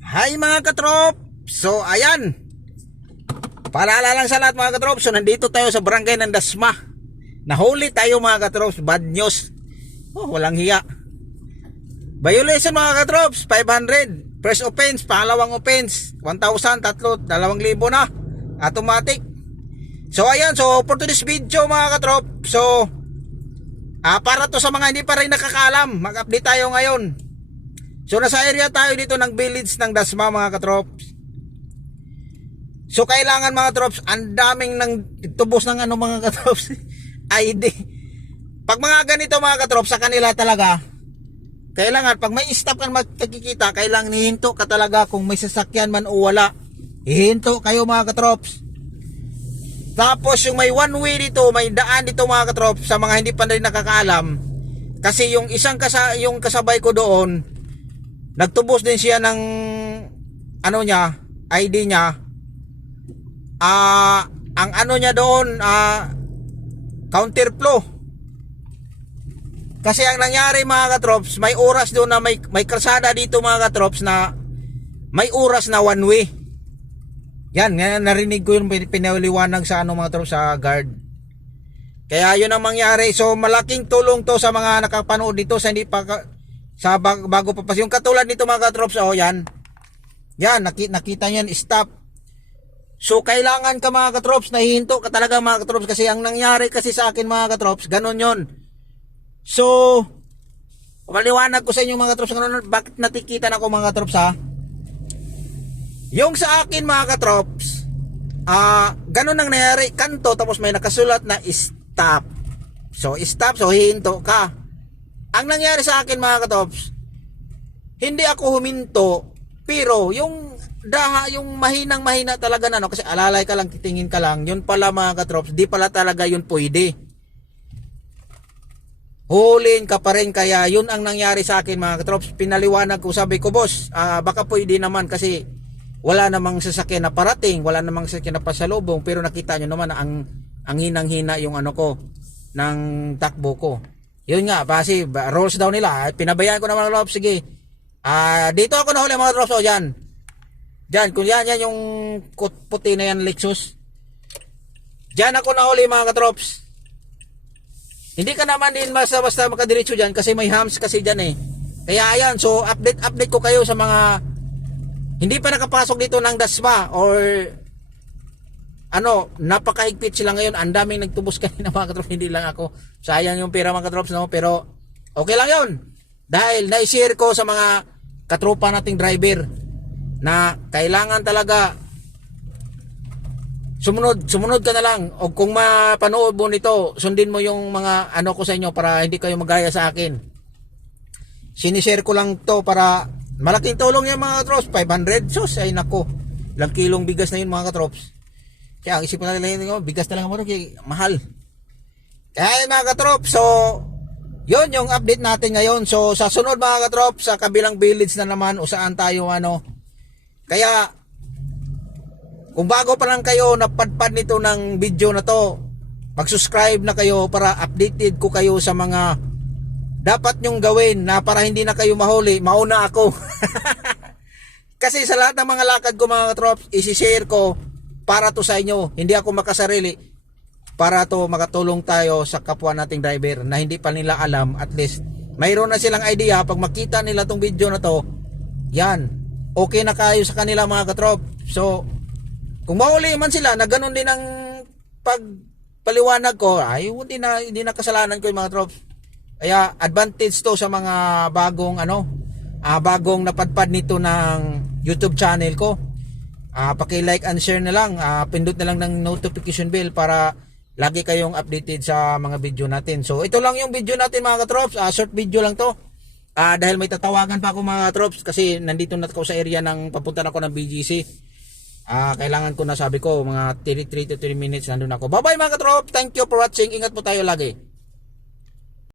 Hi mga katrop! So ayan, paalala lang sa lahat mga katrop, so nandito tayo sa barangay ng Dasma. Nahuli tayo mga katrops, bad news. Oh, walang hiya. Violation mga katrops, 500. First offense, pangalawang offense, 1,000, tatlo, 2,000 na. Automatic. So ayan, so for today's video mga katrop, so ah, para to sa mga hindi pa rin nakakaalam, mag-update tayo ngayon. So nasa area tayo dito ng village ng Dasma mga katrops. So kailangan mga trops, ang daming nang tubos ng ano mga katrops, ID. Pag mga ganito mga katrops sa kanila talaga, kailangan pag may stop ka magkikita, kailangan hihinto ka talaga kung may sasakyan man o wala. Hihinto kayo mga katrops. Tapos yung may one way dito, may daan dito mga katrops sa mga hindi pa rin nakakaalam. Kasi yung isang kasa, yung kasabay ko doon, nagtubos din siya ng ano niya, ID niya. Ah, ang ano niya doon, ah counterflow. Kasi ang nangyari mga katrops, may oras doon na may may kalsada dito mga katrops na may oras na one way. Yan, narinig ko yung pin- pinaliwanag sa ano mga trops sa guard. Kaya yun ang mangyari. So malaking tulong to sa mga nakapanood dito sa hindi pa sa bag- bago pa. Yung katulad nito mga katrops, oh yan. Yan, nakita, nakita niyan, stop. So kailangan ka mga katrops, nahihinto ka talaga mga katrops kasi ang nangyari kasi sa akin mga katrops, ganun yon. So, maliwanag ko sa inyo mga katrops, ganun, bakit natikitan ako mga katrops ha? Yung sa akin mga katrops, ah, ganun ang nangyari, kanto tapos may nakasulat na stop. So stop, so hihinto ka. Ang nangyari sa akin mga katrops, hindi ako huminto, pero yung daha, yung mahinang mahina talaga na, no, kasi alalay ka lang, titingin ka lang, yun pala mga katrops, di pala talaga yun pwede. Hulin ka pa rin, kaya yun ang nangyari sa akin mga katrops. Pinaliwanag ko, sabi ko, boss, ah, baka pwede naman kasi wala namang sasakyan na parating, wala namang sasakyan na pasalubong, pero nakita nyo naman na ang, ang hinang-hina yung ano ko, ng takbo ko. Yun nga, kasi ba- rules daw nila, pinabayaan ko naman mga katrops, sige. Ah, dito ako nahuli mga katrops, o yan. Diyan, kung yan, yan yung puti na yan, Lexus. Diyan ako nahuli mga katrops. Hindi ka naman din basta-basta makadiretso dyan kasi may hams kasi dyan eh. Kaya ayan, so update update ko kayo sa mga hindi pa nakapasok dito ng dasma or ano, napakahigpit sila ngayon. Ang daming nagtubos kanina mga katrops, hindi lang ako. Sayang yung pera mga katrops, no? Pero okay lang yun. Dahil na-share ko sa mga katropa nating driver na kailangan talaga sumunod sumunod ka na lang o kung mapanood mo nito sundin mo yung mga ano ko sa inyo para hindi kayo magaya sa akin sinishare ko lang to para malaking tulong yan mga katrops 500 sus ay nako ilang kilong bigas na yun mga katrops kaya ang isip ko na nila yun bigas na lang mo kaya mahal. Kaya mga katrops so yun yung update natin ngayon. So sa sunod mga katrops sa kabilang village na naman o saan tayo ano. Kaya kung bago pa lang kayo napadpad nito ng video na to, mag-subscribe na kayo para updated ko kayo sa mga dapat nyong gawin na para hindi na kayo mahuli, mauna ako. Kasi sa lahat ng mga lakad ko mga troops, isi-share ko para to sa inyo. Hindi ako makasarili para to makatulong tayo sa kapwa nating driver na hindi pa nila alam at least mayroon na silang idea pag makita nila tong video na to yan okay na kayo sa kanila mga katrop so kung mahuli man sila na ganun din ang pagpaliwanag ko, ay hindi na hindi na kasalanan ko yung mga troops. Kaya advantage to sa mga bagong ano, ah, bagong napadpad nito ng YouTube channel ko. Ah, paki-like and share na lang, ah, pindot na lang ng notification bell para lagi kayong updated sa mga video natin. So ito lang yung video natin mga katrops, ah, short video lang to. Ah, dahil may tatawagan pa ako mga katrops kasi nandito na ako sa area ng papunta na ako ng BGC. Ah, kailangan ko na sabi ko mga 3 to 3 minutes nandun ako. Bye bye mga katrop. Thank you for watching. Ingat po tayo lagi.